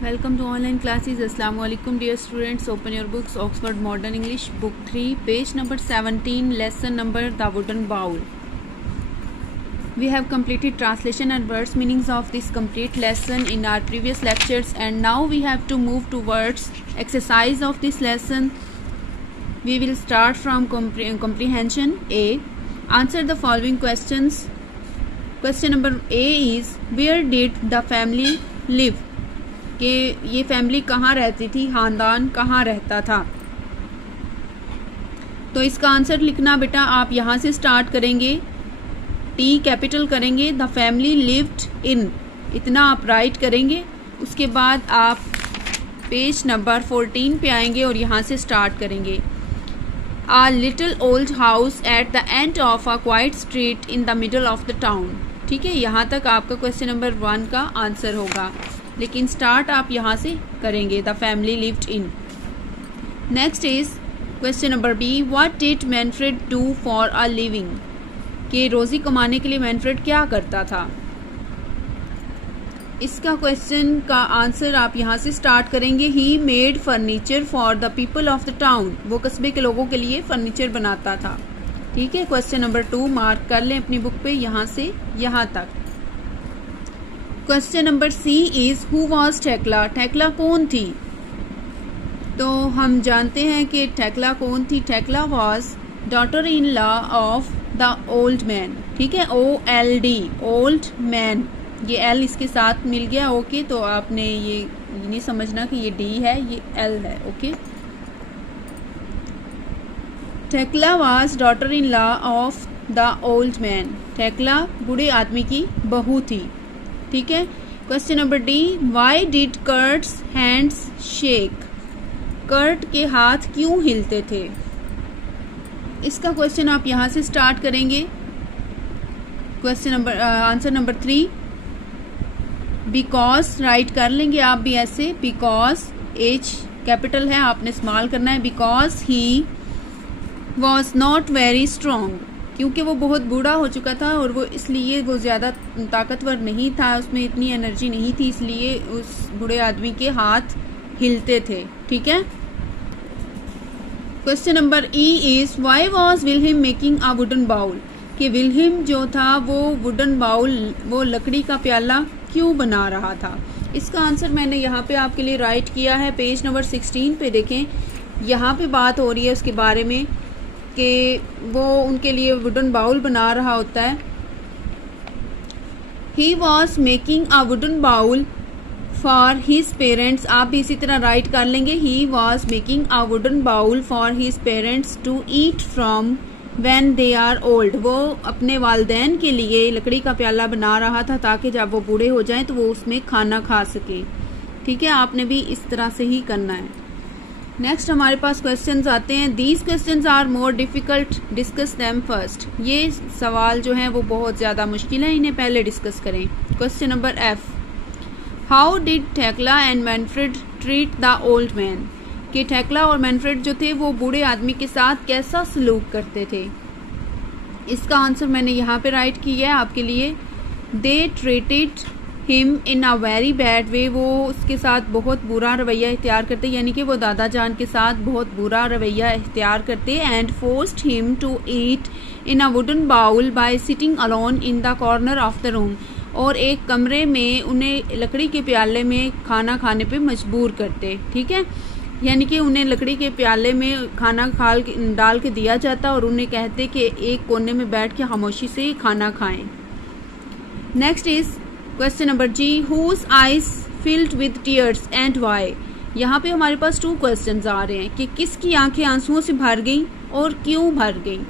Welcome to online classes. Assalamu alaikum dear students. Open your books. Oxford Modern English book 3 page number 17 lesson number The Wooden Bowl. We have completed translation and words meanings of this complete lesson in our previous lectures, and now we have to move towards exercise of this lesson. We will start from comprehension A. Answer the following questions. Question number A is where did the family live? कि ये family कहाँ रहती थी, खानदान कहाँ रहता था। तो इसका आंसर लिखना बेटा आप यहाँ से स्टार्ट करेंगे, टी कैपिटल करेंगे, द फैमिली लिव्ड इन, इतना आप राइट करेंगे। उसके बाद आप पेज नंबर 14 पे आएंगे और यहाँ से स्टार्ट करेंगे। A little old house at the end of a quiet street in the middle of the town। ठीक है, यहाँ तक आपका क्वेश्चन नंबर 1 का आंसर होगा, लेकिन स्टार्ट आप यहाँ से करेंगे, the family lived in. Next is question number B, what did Manfred do for a living? कि रोजी कमाने के लिए मैनफ्रेड क्या करता था। इसका क्वेश्चन का आंसर आप यहाँ से स्टार्ट करेंगे, he made furniture for the people of the town. वो कस्बे के लोगों के लिए फर्नीचर बनाता था। ठीक है, क्वेश्चन नंबर 2 मार्क कर लें अपनी बुक पे, यहाँ से यहाँ तक। Question number C is who was Tekla? Tekla कौन थी? तो हम जानते हैं कि टेक्ला कौन थी। Tekla was daughter in law of the old man. ठीक है, OLD ओल्ड मैन, ये एल इसके साथ मिल गया। ओके, तो आपने ये नहीं समझना कि ये डी है, ये एल है। Okay, Tekla was daughter in law of the old man. Tekla बूढ़े आदमी की बहू थी। ठीक है, question number D, why did Kurt's hands shake? Kurt के हाथ क्यों हिलते थे? इसका क्वेश्चन आप यहां से स्टार्ट करेंगे। Question number answer number 3, because right कर लेंगे आप भी ऐसे, बिकॉज एच कैपिटल है, आपने स्मॉल करना है। Because he was not very strong, क्योंकि वो बहुत बूढ़ा हो चुका था और वो इसलिए वो ज़्यादा ताकतवर नहीं था, उसमें इतनी एनर्जी नहीं थी, इसलिए उस बूढ़े आदमी के हाथ हिलते थे। ठीक है, question number E is why was Wilhelm making a wooden bowl? कि विलहिम जो था वो वुडन बाउल, वो लकड़ी का प्याला क्यों बना रहा था। इसका आंसर मैंने यहाँ पे आपके लिए राइट किया है, पेज नंबर 16 पे देखें। यहाँ पे बात हो रही है उसके बारे में कि वो उनके लिए वुडन बाउल बना रहा होता है। He was making a wooden bowl for his parents, आप भी इसी तरह राइट कर लेंगे। He was making a wooden bowl for his parents to eat from when they are old. वो अपने वालिदैन के लिए लकड़ी का प्याला बना रहा था ताकि जब वो बूढ़े हो जाएं तो वो उसमें खाना खा सके। ठीक है, आपने भी इस तरह से ही करना है। नेक्स्ट हमारे पास क्वेश्चंस आते हैं। These questions are more difficult, discuss them first. ये सवाल जो हैं वो बहुत ज़्यादा मुश्किल है, इन्हें पहले डिस्कस करें। Question number F, how did Tekla and Manfred treat the old man? कि टेक्ला और मैनफ्रेड जो थे वो बूढ़े आदमी के साथ कैसा सलूक करते थे। इसका आंसर मैंने यहाँ पे राइट किया है आपके लिए, they treated him in a very bad way. वो उसके साथ बहुत बुरा रवैया इख्तियार करते, यानी कि वो दादा जान के साथ बहुत बुरा रवैया इख्तियार करते। And forced him to eat in a wooden bowl by sitting alone in the corner of the room. और एक कमरे में उन्हें लकड़ी के प्याले में खाना खाने पे मजबूर करते। ठीक है, यानी कि उन्हें लकड़ी के प्याले में खाना डाल के दिया जाता और उन्हें कहते कि एक कोने में बैठ के खामोशी से खाना खाएं। Next is question number G, whose eyes filled with tears and why? यहाँ पे हमारे पास 2 क्वेश्चंस आ रहे हैं कि किसकी आंखें आंसुओं से भर गईं और क्यों भर गईं।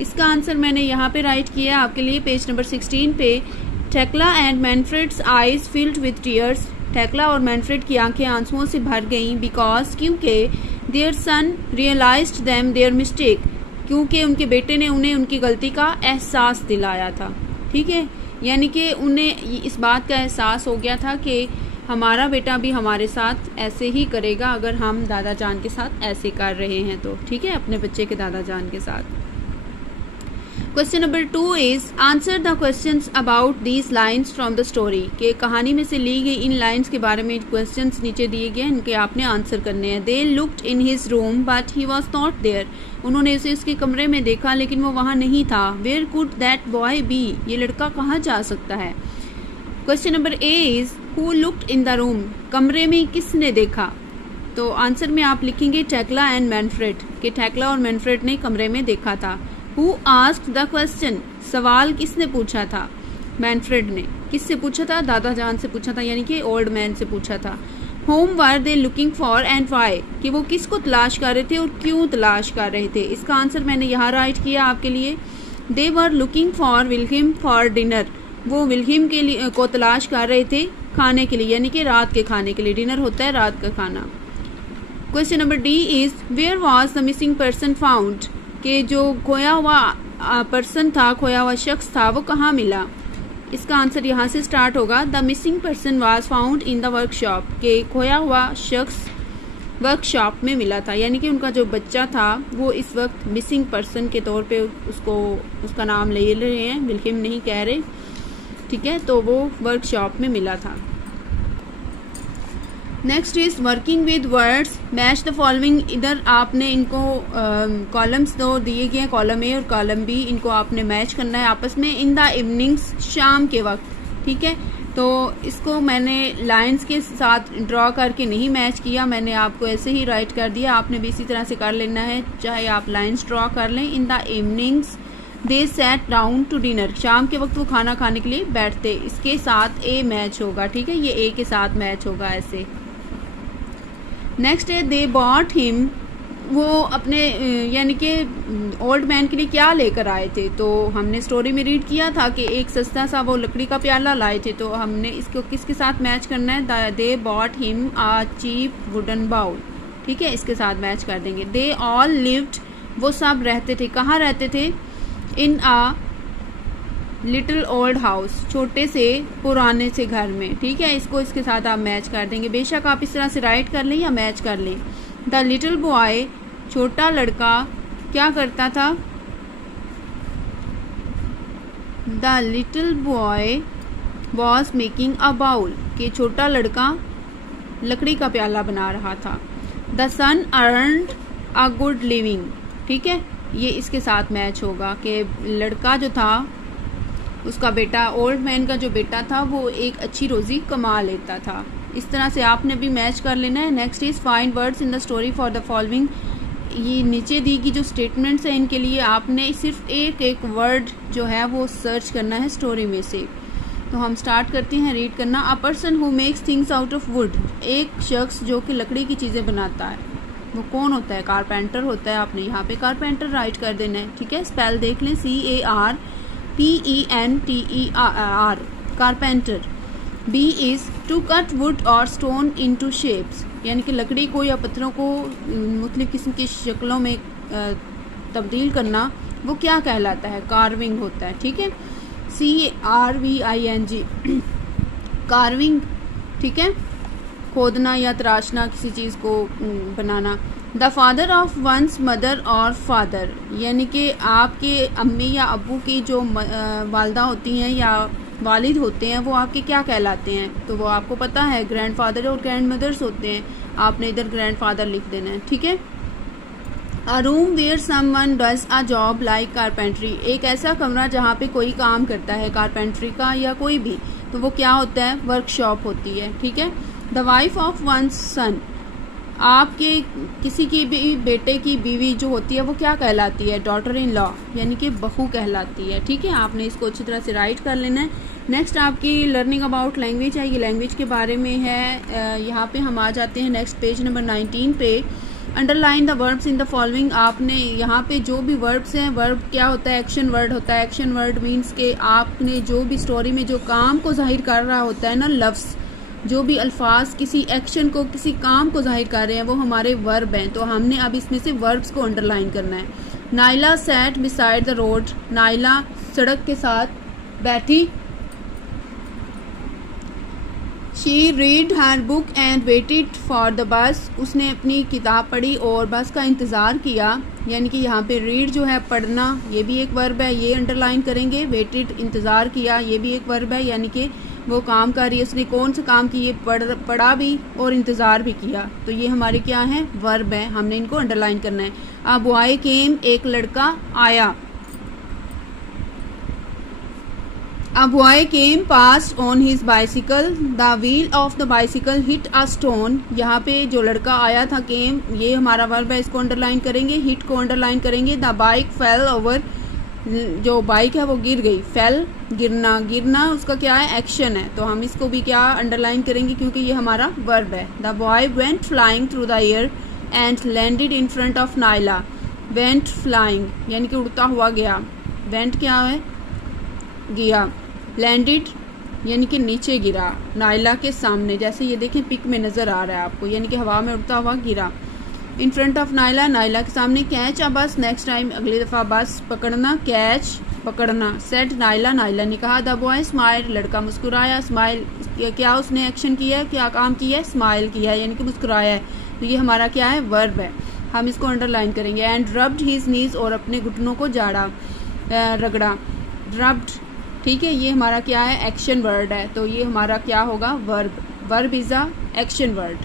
इसका आंसर मैंने यहाँ पे राइट किया है आपके लिए, पेज नंबर 16 पे। Tekla and Manfred's eyes filled with tears. Tekla और मैनफ्रेड की आंखें आंसुओं से भर गईं बिकॉज, क्योंकि their son realized them their mistake, क्योंकि उनके बेटे ने उन्हें उनकी गलती का एहसास दिलाया था। ठीक है, यानी कि उन्हें इस बात का एहसास हो गया था कि हमारा बेटा भी हमारे साथ ऐसे ही करेगा अगर हम दादा जान के साथ ऐसे कर रहे हैं तो। ठीक है, अपने बच्चे के दादा जान के साथ। Question number 2 is answer the questions about these lines from the story, के कहानी में से ली गई इन लाइन्स के बारे में क्वेश्चंस नीचे दिए गए, इनके आपने आंसर करने हैं। They looked in his room but he was not there, उन्होंने उसे उसके कमरे में देखा लेकिन वो वहाँ नहीं था। Where could that boy be, ये लड़का कहाँ जा सकता है। Question number A is who looked in the room, कमरे में किसने देखा। तो आंसर में आप लिखेंगे टेक्ला एंड मैनफ्रेड, कि टेक्ला और मैनफ्रेड ने कमरे में देखा था। Who asked the question, सवाल किसने पूछा था। मैनफ्रेड ने। किससे पूछा था, दादा जान से पूछा था, यानी कि ओल्ड मैन से पूछा था। Whom were they looking for and why, कि वो किसको तलाश कर रहे थे और क्यों तलाश कर रहे थे। इसका आंसर मैंने यहाँ राइट किया आपके लिए। They were looking for Wilhelm for dinner, वो विल्हिम के लिए को तलाश कर रहे थे खाने के लिए, यानी कि रात के खाने के लिए। डिनर होता है रात का खाना। Question number D is where was the missing person found, कि जो खोया हुआ पर्सन था, खोया हुआ शख्स था, वो कहाँ मिला। इसका आंसर यहाँ से स्टार्ट होगा। The missing person was found in the workshop, के खोया हुआ शख्स वर्कशॉप में मिला था, यानी कि उनका जो बच्चा था वो इस वक्त मिसिंग पर्सन के तौर पे उसका नाम ले रहे हैं, विल्हिम नहीं कह रहे, ठीक है। तो वो वर्कशॉप में मिला था। Next is working with words, match the following. इधर आपने इनको कॉलम्स दो दिए गए हैं, कॉलम ए और कॉलम बी, इनको आपने मैच करना है आपस में। इन द इवनिंग्स, शाम के वक्त, ठीक है। तो इसको मैंने लाइंस के साथ ड्रॉ करके नहीं मैच किया, मैंने आपको ऐसे ही राइट कर दिया, आपने भी इसी तरह से कर लेना है, चाहे आप लाइंस ड्रॉ कर लें। In the evenings they sat down to dinner, शाम के वक्त वो खाना खाने के लिए बैठते, इसके साथ ए मैच होगा, ठीक है, ये ए के साथ मैच होगा ऐसे। नेक्स्ट है दे बॉट हिम, वो अपने यानी कि ओल्ड मैन के लिए क्या लेकर आए थे। तो हमने स्टोरी में रीड किया था कि एक सस्ता सा वो लकड़ी का प्याला लाए थे, तो हमने इसको किसके साथ मैच करना है। They bought him a cheap wooden bowl, ठीक है, इसके साथ मैच कर देंगे। दे ऑल लिव्ड, वो सब रहते थे, कहाँ रहते थे। इन आ लिटिल ओल्ड हाउस, छोटे से पुराने से घर में, ठीक है, इसको इसके साथ आप मैच कर देंगे। बेशक आप इस तरह से राइट कर लें या मैच कर लें। द लिटिल बॉय, छोटा लड़का क्या करता था। The little boy was making a bowl, कि छोटा लड़का लकड़ी का प्याला बना रहा था। The son earned a good living, ठीक है, ये इसके साथ मैच होगा कि लड़का जो था, उसका बेटा, ओल्ड मैन का जो बेटा था, वो एक अच्छी रोजी कमा लेता था। इस तरह से आपने भी मैच कर लेना है। Next is find words in the story for the following, ये नीचे दी गई जो स्टेटमेंट्स हैं इनके लिए आपने सिर्फ एक एक वर्ड जो है वो सर्च करना है स्टोरी में से। तो हम स्टार्ट करते हैं रीड करना। A person who makes things out of would, एक शख्स जो कि लकड़ी की चीजें बनाता है, वो कौन होता है। कारपेंटर होता है। आपने यहाँ पे कारपेंटर राइट कर देना है, ठीक है। स्पेल देख लें, CARPENTER, carpenter. B is to cut wood और स्टोन इनटू शेप्स, यानी कि लकड़ी को या पत्थरों को मुख्तलिफ किस्म की शक्लों में तब्दील करना, वो क्या कहलाता है, कार्विंग होता है, ठीक है। CARVING, कार्विंग, ठीक है, खोदना या तराशना, किसी चीज को बनाना। The father of one's mother और फादर, यानी कि आपके अम्मी या अब्बू की जो वालदा होती हैं या वालिद होते हैं, वो आपके क्या कहलाते हैं। तो वो आपको पता है, ग्रैंडफादर और ग्रैंड मदर्स होते हैं। आपने इधर ग्रैंडफादर लिख देना है, ठीक है। A room where someone does a job like carpentry, एक ऐसा कमरा जहाँ पे कोई काम करता है कारपेंट्री का या कोई भी, तो वो क्या होता है, वर्कशॉप होती है, ठीक है। द वाइफ ऑफ वंस सन, आपके किसी की भी बेटे की बीवी जो होती है वो क्या कहलाती है, डॉटर इन लॉ, यानी कि बहू कहलाती है, ठीक है। आपने इसको अच्छी तरह से राइट कर लेना है। नेक्स्ट आपकी लर्निंग अबाउट लैंग्वेज है, ये लैंग्वेज के बारे में है। यहाँ पे हम आ जाते हैं नेक्स्ट पेज नंबर 19 पे। Underline the verbs in the following, आपने यहाँ पे जो भी वर्ब्स हैं, वर्ब क्या होता है, एक्शन वर्ड होता है। एक्शन वर्ड मीन्स के आपने जो भी स्टोरी में जो काम को जाहिर कर रहा होता है ना, लफ्ज़, जो भी अल्फाज किसी एक्शन को, किसी काम को जाहिर कर रहे हैं, वो हमारे वर्ब हैं। तो हमने अब इसमें से वर्ब्स को अंडरलाइन करना है। Naila sat beside the road, Naila सड़क के साथ बैठी। She read her book and waited for the bus, उसने अपनी किताब पढ़ी और बस का इंतज़ार किया। यानी कि यहाँ पे रीड जो है पढ़ना, ये भी एक वर्ब है, ये अंडरलाइन करेंगे। वेटेड इंतज़ार किया, ये भी एक वर्ब है, यानी कि वो काम कर रही है, उसने कौन सा काम किए, पढ़ा भी और इंतज़ार भी किया। तो ये हमारे क्या है, वर्ब है, हमने इनको अंडरलाइन करना है। अ बॉय केम, एक लड़का आया। A boy came past on his bicycle. The wheel of the bicycle hit a stone. यहाँ पे जो लड़का आया था came, ये हमारा वर्ब है, इसको अंडरलाइन करेंगे। hit को अंडरलाइन करेंगे। The bike fell over. जो बाइक है वो गिर गई। fell गिरना, गिरना उसका क्या है, एक्शन है, तो हम इसको भी क्या अंडरलाइन करेंगे क्योंकि ये हमारा वर्ब है। The boy went flying through the air and landed in front of Naila. Went flying यानी कि उड़ता हुआ गया। went क्या है, गया। लैंडेड यानी कि नीचे गिरा, नाइला के सामने, जैसे ये देखें पिक में नज़र आ रहा है आपको, यानी कि हवा में उड़ता हुआ गिरा। In front of Naila, Naila के सामने। कैच अ बस, नेक्स्ट टाइम अगली दफ़ा बस पकड़ना, कैच पकड़ना। सेड नाइला, नाइला ने कहा। द बॉय स्माइल, लड़का मुस्कुराया। स्माइल क्या उसने एक्शन किया है, क्या काम किया है, स्माइल किया है, यानी कि मुस्कुराया है। तो ये हमारा क्या है, वर्ब है, हम इसको अंडरलाइन करेंगे। एंड रब्ड हिज नीज, और अपने घुटनों को जाड़ा, रगड़ा। रब्ड, ठीक है, ये हमारा क्या है, एक्शन वर्ड है, तो ये हमारा क्या होगा, verb. Verb is a action word.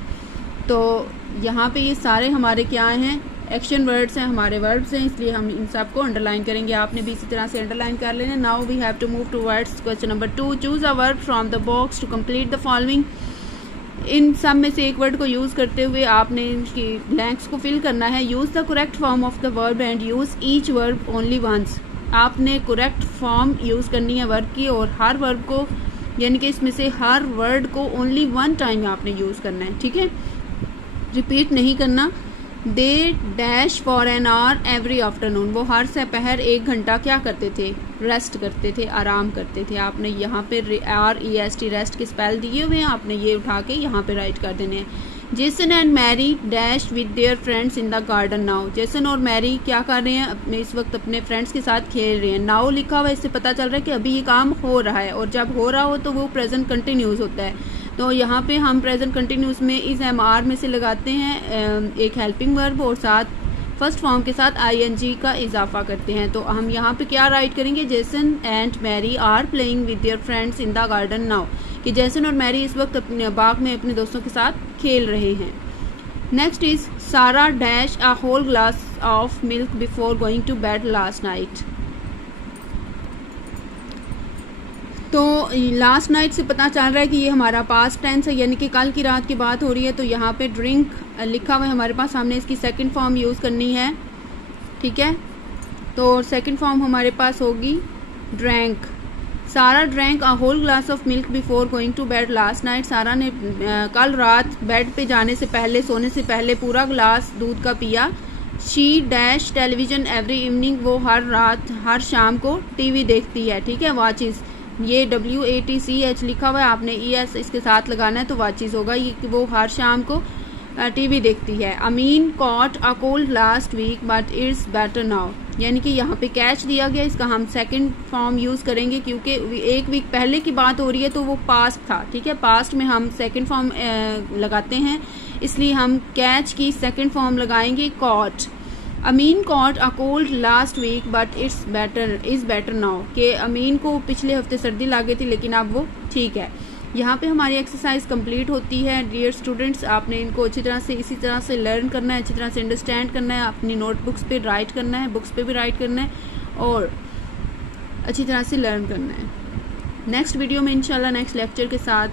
तो यहाँ पे ये सारे हमारे क्या हैं, एक्शन वर्ड्स हैं, हमारे वर्ब्स हैं, इसलिए हम इन सब को अंडरलाइन करेंगे। आपने भी इसी तरह से अंडरलाइन कर लेना। Now we have to move towards question number 2। Choose a verb from the box to complete the following. इन सब में से एक वर्ड को यूज करते हुए आपने इनकी ब्लैंक्स को फिल करना है। Use the correct form of the verb and use each verb only once. आपने करेक्ट फॉर्म यूज करनी है वर्ब की, और हर वर्ब को, यानी कि इसमें से हर वर्ड को ओनली वन टाइम आपने यूज करना है, ठीक है, रिपीट नहीं करना। They dash for an hour every afternoon, वो हर दोपहर 1 घंटा क्या करते थे, रेस्ट करते थे, आराम करते थे। आपने यहाँ पे REST रेस्ट के स्पेल दिए हुए हैं, आपने ये उठा के यहाँ पे राइट कर देने हैं। Jason and Mary dash with their friends in the garden now. Jason और मैरी क्या कर रहे हैं, अपने इस वक्त अपने फ्रेंड्स के साथ खेल रहे हैं। नाउ लिखा हुआ है, इससे पता चल रहा है कि अभी ये काम हो रहा है, और जब हो रहा हो तो वो प्रेजेंट कंटिन्यूस होता है। तो यहाँ पे हम प्रेजेंट कंटिन्यूस में इस MR में से लगाते हैं एक हेल्पिंग वर्ब, और साथ फर्स्ट फॉर्म के साथ ING का इजाफा करते हैं। तो हम यहाँ पे क्या राइट करेंगे, Jason and Mary are playing with their friends in the garden now, कि जेसन और मैरी इस वक्त अपने बाग में अपने दोस्तों के साथ खेल रहे हैं। Next is Sara dash a whole glass of milk before going to bed last night. तो लास्ट नाइट से पता चल रहा है कि ये हमारा पास्ट टेंस है, यानी कि कल की रात की बात हो रही है। तो यहाँ पे ड्रिंक लिखा हुआ है हमारे पास, हमने इसकी सेकंड फॉर्म यूज करनी है, ठीक है। तो सेकंड फॉर्म हमारे पास होगी drank. Sara drank a whole glass of milk before going to bed last night. Sara ने कल रात बेड पे जाने से पहले, सोने से पहले पूरा ग्लास दूध का पिया। She dash television every evening, वो हर रात हर शाम को टीवी देखती है, ठीक है। वॉचिज, ये WATCH लिखा हुआ है, आपने ES इसके साथ लगाना है, तो वॉचिज होगा, ये वो हर शाम को टीवी देखती है। Amin caught a cold last week but it's better now, यानी कि यहाँ पे कैच दिया गया, इसका हम सेकंड फॉर्म यूज करेंगे क्योंकि 1 वीक पहले की बात हो रही है, तो वो पास्ट था, ठीक है। पास्ट में हम सेकंड फॉर्म लगाते हैं, इसलिए हम कैच की सेकंड फॉर्म लगाएंगे caught. Amin caught a cold last week but is better now, कि अमीन को पिछले हफ्ते सर्दी लग गई थी लेकिन अब वो ठीक है। यहाँ पे हमारी एक्सरसाइज कंप्लीट होती है। डियर स्टूडेंट्स, आपने इनको अच्छी तरह से इसी तरह से लर्न करना है, अच्छी तरह से अंडरस्टैंड करना है, अपनी नोटबुक्स पे राइट करना है, बुक्स पे भी राइट करना है, और अच्छी तरह से लर्न करना है। नेक्स्ट वीडियो में इंशाल्लाह नेक्स्ट लेक्चर के साथ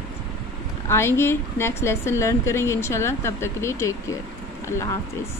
आएंगे, नेक्स्ट लेसन लर्न करेंगे इंशाल्लाह। तब तक के लिए टेक केयर, अल्लाह हाफिज़।